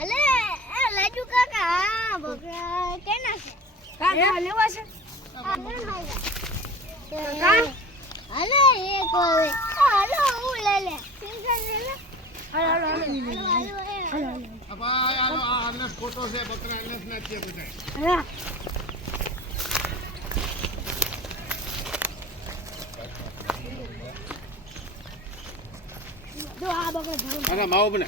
અલે એ લાજુ કાકા હા બકરા કેના છે કાકા લેવા છે કા અલે એ કોઈ હાલો હું લે લે સિંગલ લે લે હાલો અબા આ અનસ ફોટો છે બકરા અનસ ના છે બધાય હા જો આ બકરા ધરો અરે માવો બને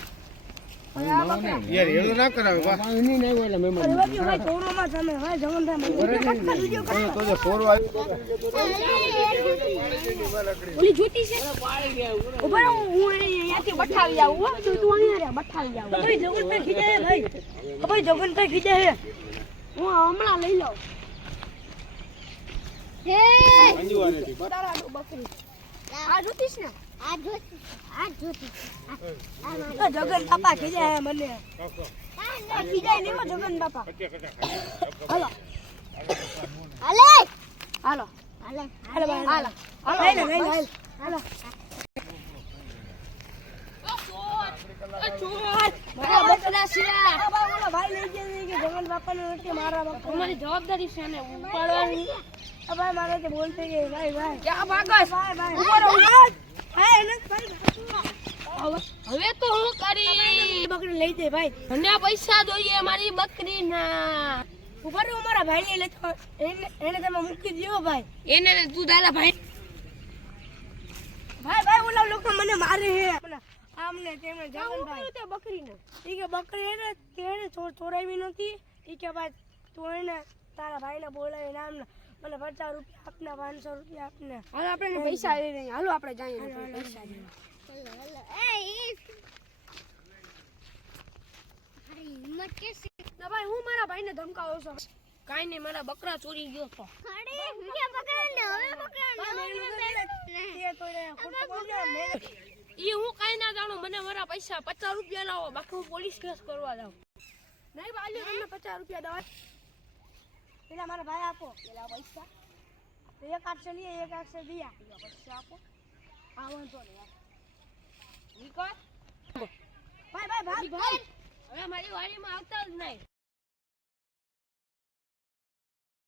યાર એનો ના કરાવે બા એની નહીં હોય એટલે મહેમાન અરે બાકી ભાઈ ચોરોમાં તમે ભાઈ જગન થાય તો જે ફોર આવ્યો ઓલી જોતી છે ઉભા રહો, હું અહીંયાથી બઠાવી જાઉં હો તું અહીંયા રે બઠાવી જાઉં ભાઈ જગન ભાઈ ખીજે ભાઈ ભાઈ જગન ભાઈ ખીજે હે હું હમણાં લઈ લઉં હે અંજુવાને તારા બકરી આ જોતીશ ને આ જોતી તો જગન બાપા ખીજે હે મને આ ખીજાય નહીં હો જગન બાપા હાલો અલે હાલો અલે હાલો ભાઈ હાલો હાલો લઈ હાલો મારા બકરા સિયા બોલો ભાઈ લઈ જઈએ કે જગન બાપાને નથી મારા બાપા તમારી જવાબદારી છે ને ઉપાડવાની ભાઈ મારે તો બોલતે કે ભાઈ ક્યાં ભાગસ ભાઈ ઉભો રહો હા એને ભાઈ હવે તો હું કરી બકરી લઈ જઈ ભાઈ મને પૈસા જોઈએ મારી બકરી ના ઉભા રહો મારા ભાઈ ને લેતો એને તમે મૂકી દો ભાઈ એને તું તારા ભાઈ ભાઈ ઓલા લોકો મને મારે હે આમને તેમને જગન ભાઈ તે બકરી ના ઈ કે બકરી એને કેને ચોરાવી નથી ઈ કે ભાઈ તું એને તારા ભાઈને બોલાવી નામ મને 50 રૂપિયા આપને 500 રૂપિયા આપને હાલો આપણે પૈસા લઈ લઈએ હાલો આપણે જઈએ પૈસા હિંમત કેસે ના ભાઈ હું મારા ભાઈને ધમકાવો છું કાઈ નહીં મારા બકરા ચોરી ગયો તો અરે હું પકડને હવે પકડને તે તો રે ખોટું બોલ્યો મે ઈ હું કાઈ ના જાણું મને મારા પૈસા 50 રૂપિયા લાવો બાકી હું પોલીસ કેસ કરવા જાઉં નહીં બાલ્યો તમને 50 રૂપિયા દવા પેલા મારા ભાઈ આપો પેલા પૈસા એક 800 લીએ એક 800 દિયા પૈસા આપો આ વાંધો નહીં નીકળ ભાઈ હવે મારી વાડીમાં આવતા જ નહીં